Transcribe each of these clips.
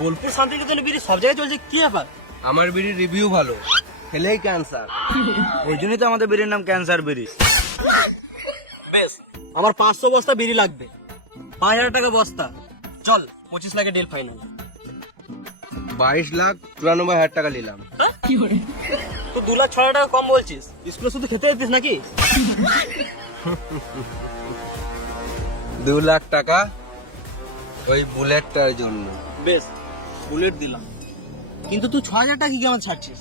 বোলপুর শান্তিনিকেতনে বিড়ি সব জায়গায় চলছে কি ব্যাপার? আমার বিড়ির রিভিউ ভালো খেলেই ক্যান্সার ওই জন্যই তো আমাদের বিড়ির নাম ক্যান্সার বিড়ি। বেশ আমার পাঁচশো বস্তা বিড়ি লাগবে। পাঁচ হাজার টাকা বস্তা। চল পঁচিশ লাখে ডেল ফাইনাল বাইশ লাখ চুরানব্বই হাজার টাকা নিলাম। তো দু লাখ ছ হাজার টাকা কম বলছিস? স্কুলে শুধু খেতে যেতিস নাকি? দু লাখ টাকা ওই বুলেটটার জন্য। বেশ বুলেট দিলাম। কিন্তু তুই ছ হাজার টাকা কি কেমন ছাড়ছিস।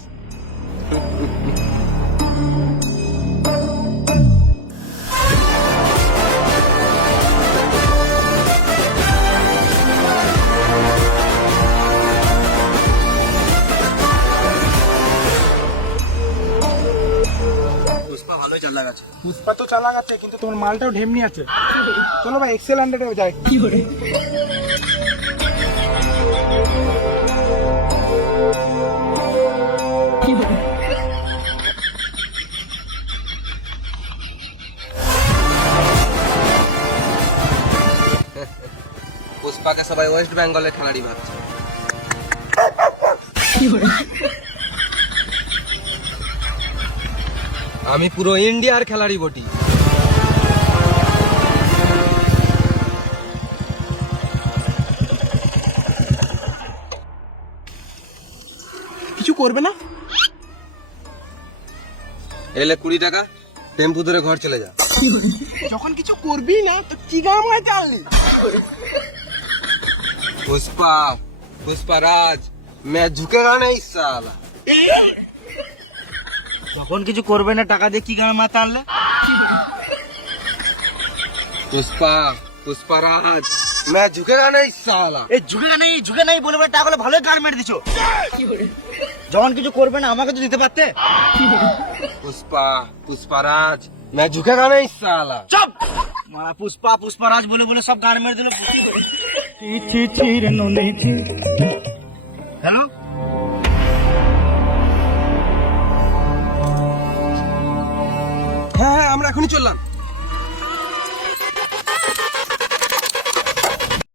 পুষ্পা ভালোই চাল পুষ্পা তো চালা গেছে কিন্তু তোমার মালটাও ঢেমনি আছে। চলো ভাই এক্সেল হান্ড্রেডে যাই। সবাই ওয়েস্ট বেঙ্গলের খেলাড়ি ভাবছে। আমি পুরো ইন্ডিয়ার খেলাড়ি বটি। কিছু করবে না? এলে কুড়ি টাকা টেম্পু ধরে ঘর চলে যা। যখন কিছু করবি না তো কি গাম হয় চাললি पुष्पा पुष्पा राज मैं झुकेगा नहीं साला যখন কিছু করবে না টাকা দিয়ে কি গান মাথা আনলে पुष्पा पुष्पा राज मैं झुकेगा नहीं साला এই ঝুঁকে নেই ঝুঁকে নেই বলে বলে টাকা ভালোই গান মেরে দিছো যখন কিছু করবে না আমাকে তো দিতে পারতে पुष्पा पुष्पा राज मैं झुकेगा नहीं साला চপ মারা পুষ্পা পুষ্পারাজ বলে বলে সব গান মেরে দিল হ্যালো? হ্যাঁ হ্যাঁ আমরা এখনই চললাম।